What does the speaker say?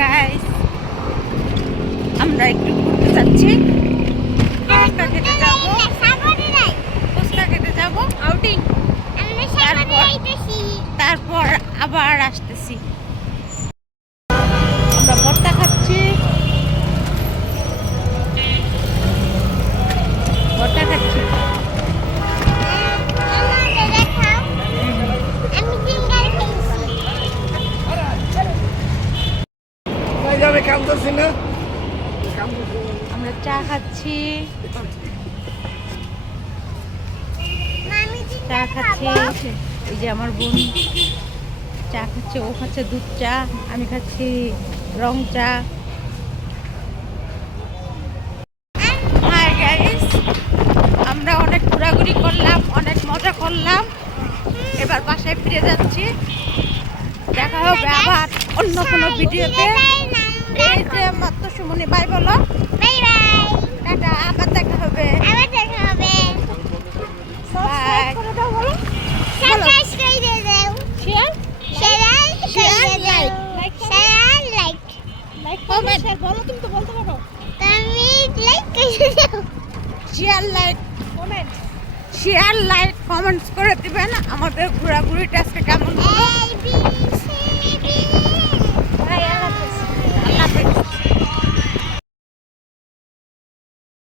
Guys, আমরা একটু ঘুরতে যাচ্ছি। ফুচকা খেতে যাবো, ফুচকা খেতে যাবো আউটিং। তারপর আবার আসতেছি। আমরা ভর্তা খাচ্ছি, ভর্তা খাচ্ছি। আমরা চা খাচ্ছি, চা খাচ্ছি। এই যে আমার বোন চা খাচ্ছে, ও খাচ্ছে দুধ চা, আমি খাচ্ছি রং চা। হাই গাইস, আমরা অনেক ঘোরাঘুরি করলাম, অনেক মজা করলাম। এবার বাসায় ফিরে যাচ্ছি। দেখা হবে আবার অন্য কোনো ভিডিওতে। এই যে মাত্র সুমনি বাই বলো, বাই বাই, টাটা, আবার দেখা হবে, আবার দেখা হবে। সাবস্ক্রাইব করে দাও, বলো সাবস্ক্রাইব করে দাও, share share like share like comment বলো। তুমি তো বলতে পারো, তুমি লাইক করে দাও, share like comment, share like comments করে দিবেন। আমাদের ঘোরাঘুরিটা আজকে কেমন